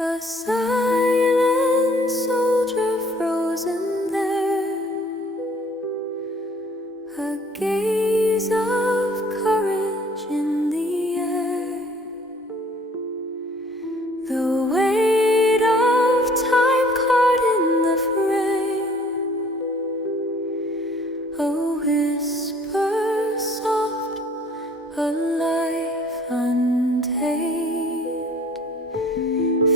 A silent soldier frozen there, a gaze of courage in the air, the weight of time caught in the frame, a whisper soft, a life untamed.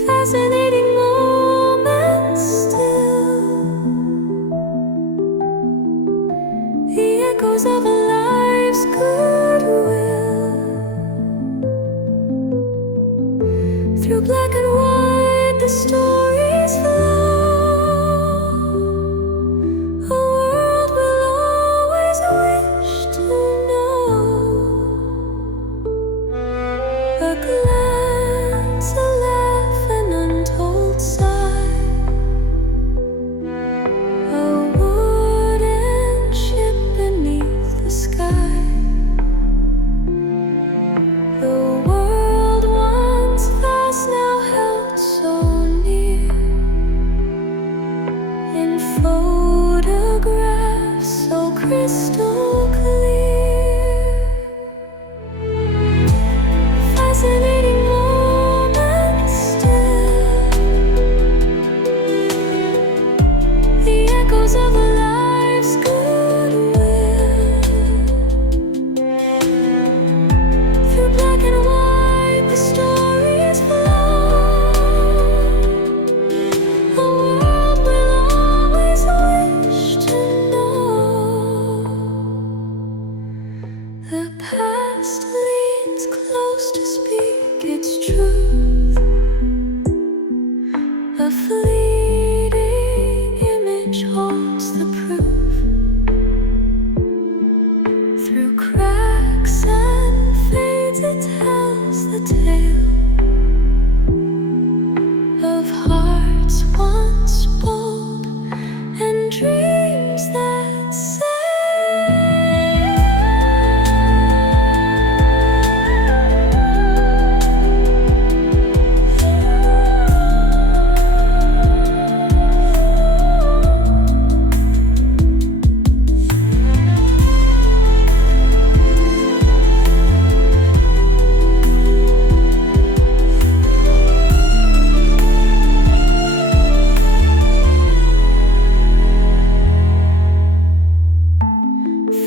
Fascinating moments still, the echoes of a life's goodwill. Through black and white the stories flow, a world we'll always wish to know. A glance, a laugh, an untold sigh, a wooden ship beneath the sky. The world once vast, now held so near, in photographs so crystal clear. Fascinating moments still, the echoes of a life's goodwill. Through black and white the stories flow, a world we'll always wish to know. The past leans close to speak its truth, a fleeting image holds the proof. Through cracks and fades it tells the tale of hearts once bold and dreams that sail.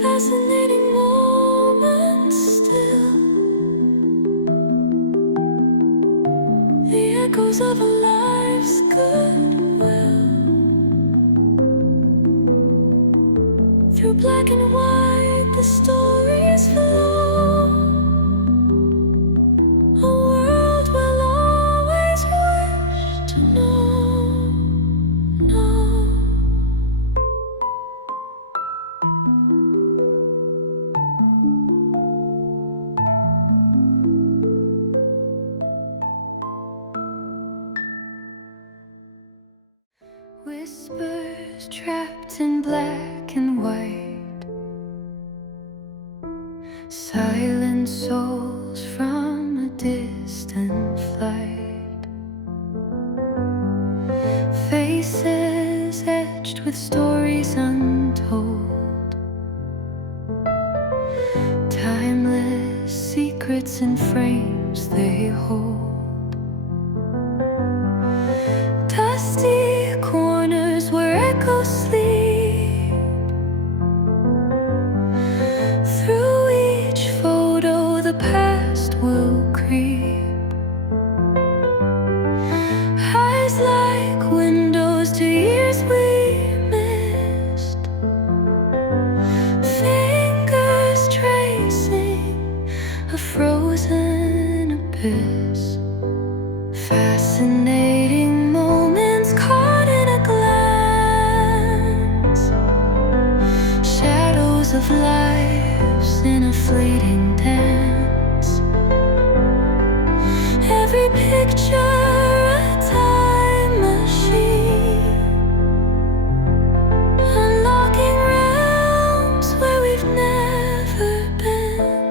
Fascinating moments still, the echoes of a life's goodwill. Through black and white the stories flow, a world we'll always wish to know. Whispers trapped in black and white, silent souls from a distant flight, faces etched with stories untold, timeless secrets in frames they hold. Dusty corners where echoes sleep, through each photo the past will creep. Eyes like windows to years we missed, fingers tracing a frozen abyss. Fascinating moments caught in a glance, shadows of lives in a fleeting dance. Every picture a time machine, unlocking realms where we've never been.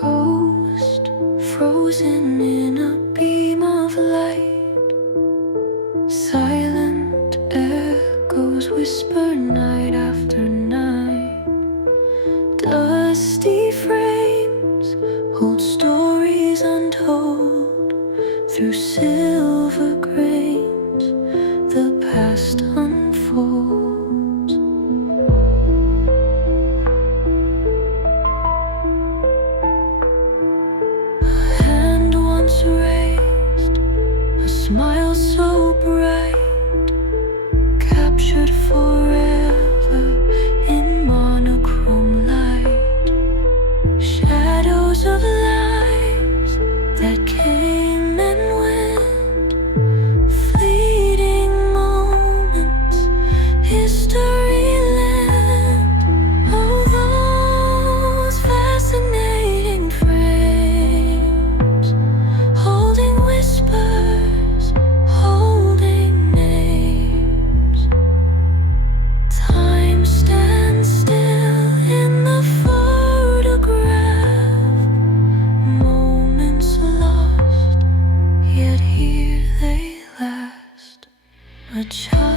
Ghost frozen in a beam of light, silent echoes whisper night after night. Dusty frames hold stories untold. Through silver grains the past unfolds. A hand once raised, a smile so bright, captured forever in monochrome light. Shadows of lives that came and went, fleeting moments, history lent. Oh, those fascinating frames, holding whispers, holding names. Time stands still in the photograph, moments lost, yet here they last. A child